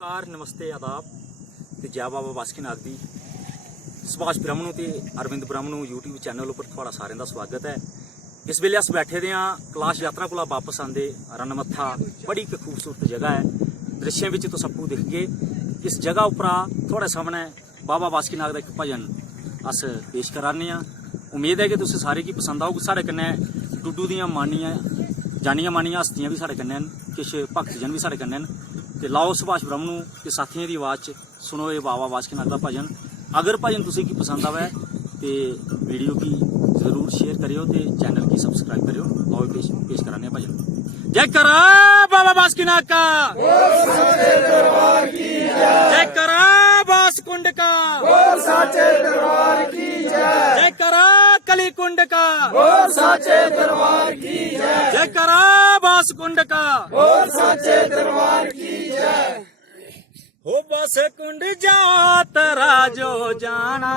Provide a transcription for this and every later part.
नमस्ते आदाब ते जय बाबा बासुकीनाथ दी सुभाष ब्रह्मणु ते अरविंद ब्रह्मणु यूट्यूब चैनल पर थोड़ा सारे का स्वागत है। इस वेले अस बैठे दे हाँ कैलाश यात्रा को वापस आंदे रनमत्था बड़ी एक खूबसूरत जगह है। दृश्यों में तो सबको दिख गए। इस जगह उपरा थोड़े सामने बाबा बासुकीनाथ का एक भजन अस पेश कराने। उम्मीद है कि तुम सारे की पसंद आओगे। साढ़े कन्नै डुडू दियां मानियां जानियां मानियां हस्तियां भी साढ़े कन्नै न, किश भक्तजन भी साढ़े कन्नै न। ते लाओ सुभाष ब्रह्मणु के साथियों की आवाज़ च सुनो ये बाबा बासुकीनाथ का भजन। अगर भजन तुसें की पसंद आवे तो वीडियो की जरूर शेयर करियो ते चैनल की सब्सक्राइब करियो। लाओ पेश कराने भजन। जय करा बाबा बासुकीनाथ का, जय करा बासकुंड का, जय करा कली कुंड का, साचे दरबार की जय। जय करा बासकुंड का, साचे दरबार की जय। हो बस कुंड जात राजो जाना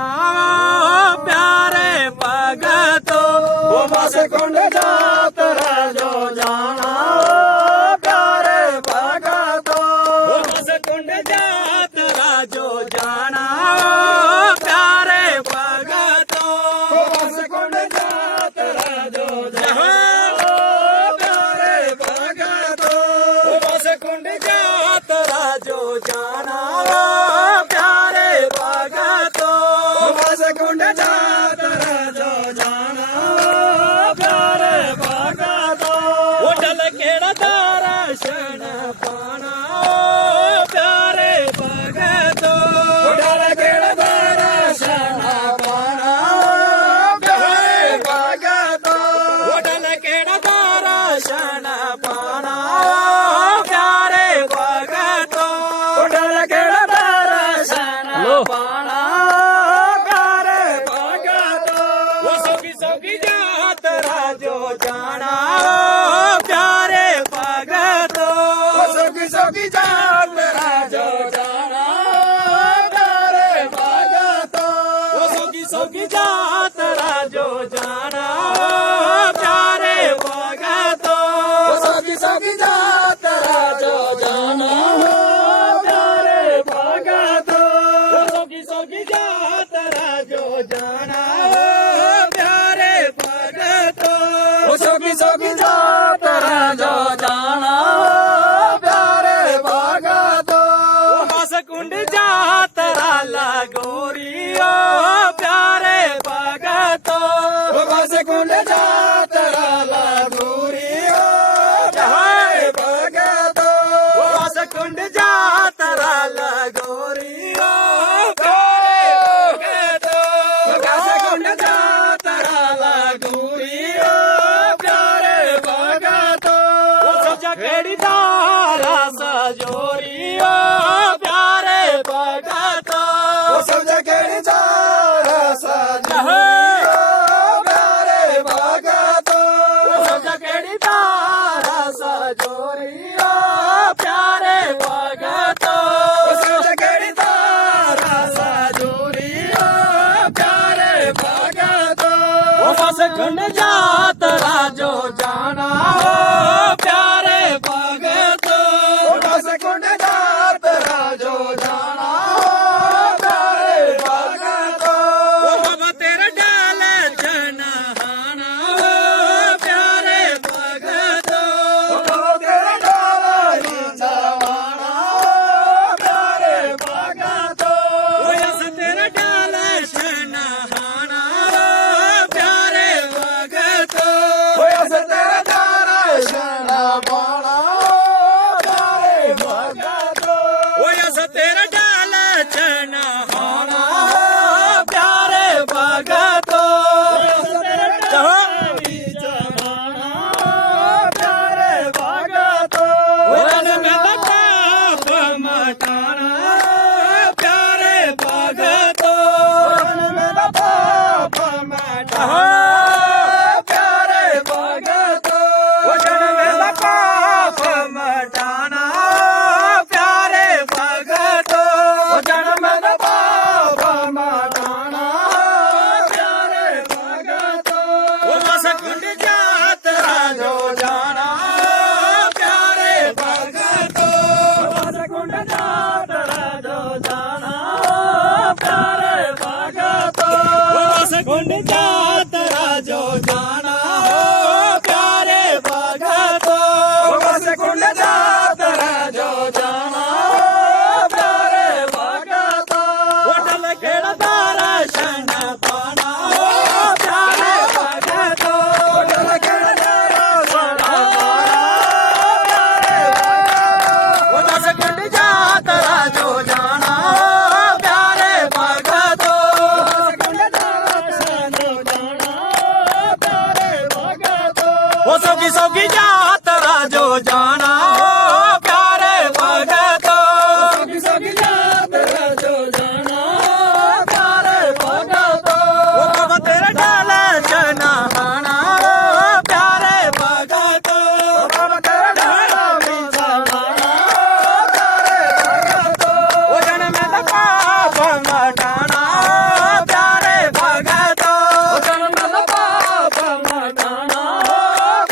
प्यारे भगतो। वो बस कुंड जात राजो जाना प्यारे भगतो। हो बस कुंड जात राजो जाना प्यारे भगतो। वो बस कुंड जात राजो जाना प्यारे भगतो। हो बस कुंड जात राजो जाना प्यारे भगतो। वो बस कुंड जात राजो जाना प्यारे भगतो। वो डल केड़ा दर्शन पाना प्यारे भगतो। डर केड़ दर्शन पाना प्यारे भगतो। वो डल केड़ा दर्शन पाना प्यारे भगतो। डर केड़ दर्शन पाना प्यारे भगतो। वो सोगी सोगी जात राजो जाना प्यारे भगतो। सुखी सुखी जात राजो जाना प्यारे भगतो। वो सोगी सोगी जात राजो जाना प्यारे भगतो। सुखी सुखी जात राजो जाना प्यारे भगतो। वो सोगी सोगी जात राजो जाना प्यारे भगतो। सुखी सुखी जात राजो जाना प्यारे भगतो। बस कुंड जात राला गोरियो प्यारे भगतो। बस कुंड जात राला गोरियो प्यारे भगतो। बस कुंड जात राला गोरियो प्यारे भगतो। बस कुंड जात राला गोरियो प्यारे भगतो। केड़ी दारा सजोरियो प्यारे भगतो। सब जगह जारा सजोरियो प्यारे भगतो। केड़ी दारा सजोरियो प्यारे भगतो। सब जगह जारा सजोरियो प्यारे भगतो। बस खंड जात राजो जाना प्यारे भगतो। बस कुंड जात कुंड यात्रा जो जाना हो प्यारे भगतों बस कुंड यात्रा जो जाना हो प्यारे भगतों होटल खेड़ा दर्शन पाना हो प्यारे भगतों होटल खेड़ा दर्शन पाना प्यारे भगतों बस कुंड यात्रा जो जाना हो प्यारे भगतों वो सौगी सौगी यात्रा जो जाना हो प्यारे भगतों सौगी सौगी यात्रा जो जाना हो प्यारे भगतों वो कब तेरे डाले नहाना हो प्यारे भगतों कब तेरे डाला बिछाना हो प्यारे भगतों वो जन्म में पाप मटाना हो प्यारे भगतों वो जन्म में पाप मटाना हो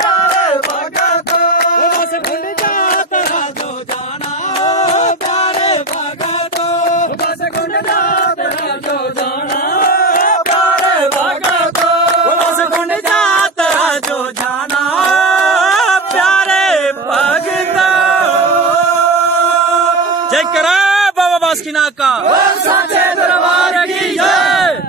प्यारे भगतों वो बस कुंड यात्रा जो जाना हो प्यारे भगतों बस कुंड यात्रा जो जाना हो प्यारे भगतों वो बस कुंड यात्रा जो जाना हो प्यारे भगतों जय करा बाबा बासुकीनाथ का साचे दरबार की जय।